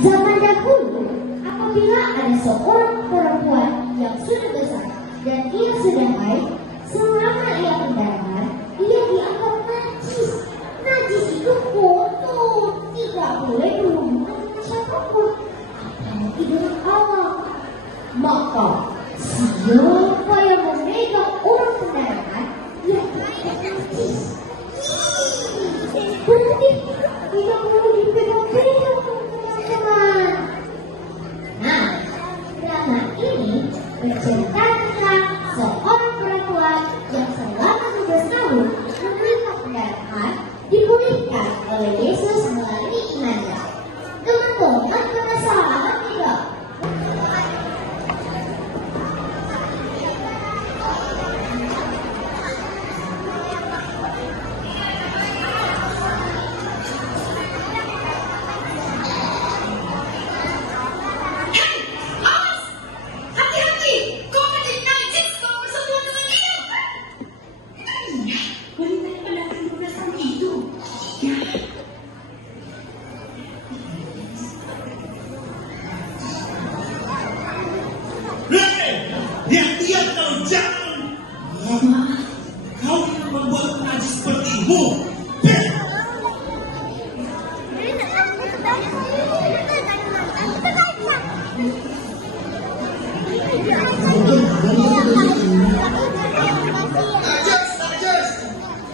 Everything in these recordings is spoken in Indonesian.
Zaman dahulu, apabila ada seorang perempuan yang sudah besar dan ia sudah haid, selama ia pendarahan, ia dianggap najis. Najis itu kotor, tidak boleh berhubungan dengan siapapun, apalagi dengan Allah. Maka siapa yang memegang orang pendarahan, ia dianggap najis. Berarti tidak perlu dipegang-pegang, teman-teman. Nah, drama ini menceritakan seorang perempuan yang selama 12 tahun menerima pendarahan dipulihkan oleh Yesus melalui imannya. Teman-teman penasaran tidak? Lihat kalau jangan. Kau yang membuat najis sepertimu. Najis,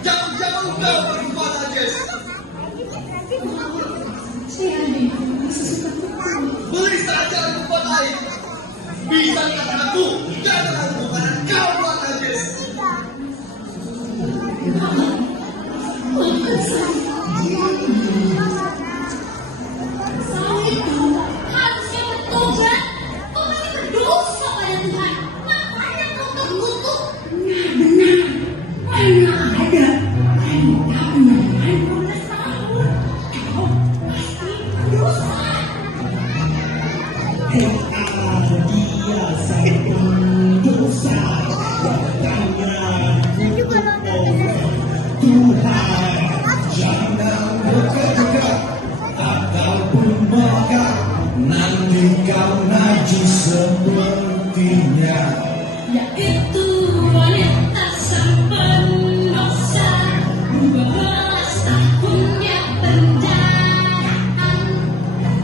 jauh-jauh kau perempuan najis. Beli saja rumput air. Bisa katakan aku, jangan bukan kau buat najis. Saya itu harusnya bertobat. Kau masih berdosa pada Tuhan. Makanya kau terkutuk. Benar. Mana ada wanita penyerahan 12 tahun. Kau pasti berdosa. Dia sakit dosa. Tuhan, jangan dekat-dekat ataupun megah, nanti kau najis sepertinya. Yaitu wanita sang pendosa, 12 tahunnya penjaraan.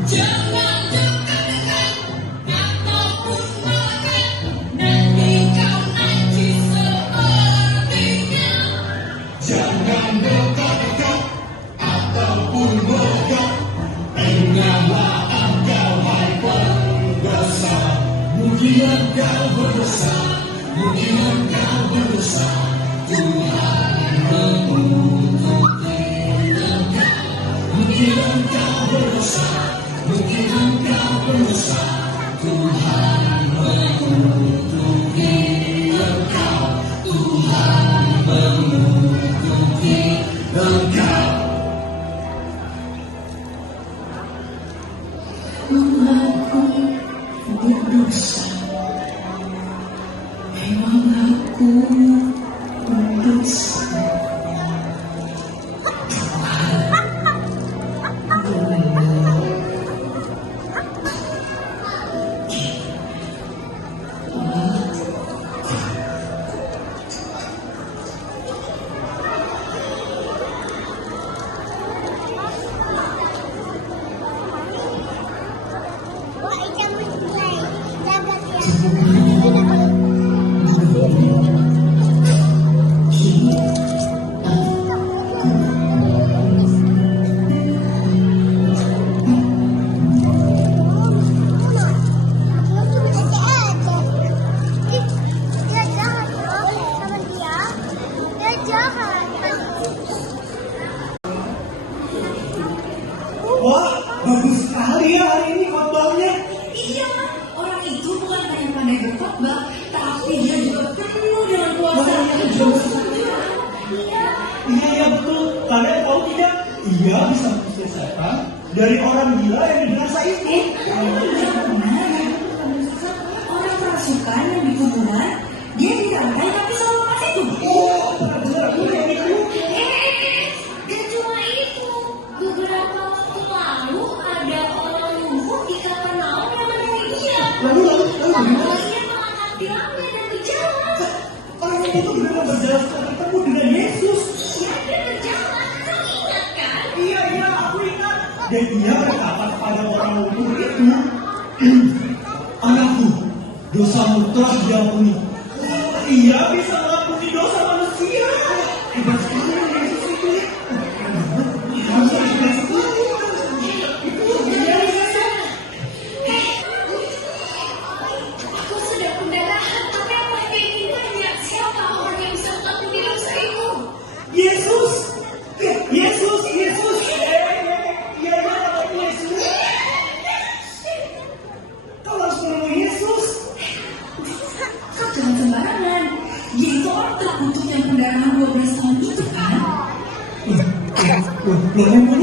Jangan dekat-dekat ataupun makan, nanti kau najis sepertinya. Jangan dekat-dekat ataupun megah, ingatlah engkau hai pendosa. Mungkin engkau berdosa, mungkin engkau berdosa. Tuhan mengutuki engkau. Mungkin engkau berdosa, mungkin engkau berdosa. Tuhan mengutuki engkau. Tuhan mengutuki engkau. Aku berdosa, memang aku berdosa. Wah, bagus sekali ya hari ini khotbahnya. Iya, orang itu bukan hanya pandai berkhotbah, tapi dia juga penuh dengan kuasa yang jauh. Iya ya betul. Kalian tahu tidak? Ia bisa menyelesaikan dari orang gila yang binasa itu. Orang kerasukan yang di kuburan, dia dirantai tapi selalu lepas itu. Oh, benar-benar aku yang itu. Dan cuma itu, beberapa waktu lalu ada orang lumpuh lalu Lalu bagaimana? ia mengangkat tilangnya dan berjalan. Orang itu benar berjalan setelah ketemu dengan Yesus. Ya, dia berjalan. Kamu ingat kan? Iya, aku ingat. Dan ia berkata kepada orang lumpuh itu, anakku, dosamu telah diampuni. Ia bisa mengampuni dosa manusia. Hebat sekali Yesus itu. Aku sudah pendarahan, tapi aku hanya ingin tanya, siapa orang yang bisa mengampuni dosa itu? Yesus. Yesus. Iya, Yesus. Kau harus menemui Yesus. Kau jangan sembarangan. Dia itu orang terkutuk yang pendarahan 12 tahun itu kan? Loh, memangnya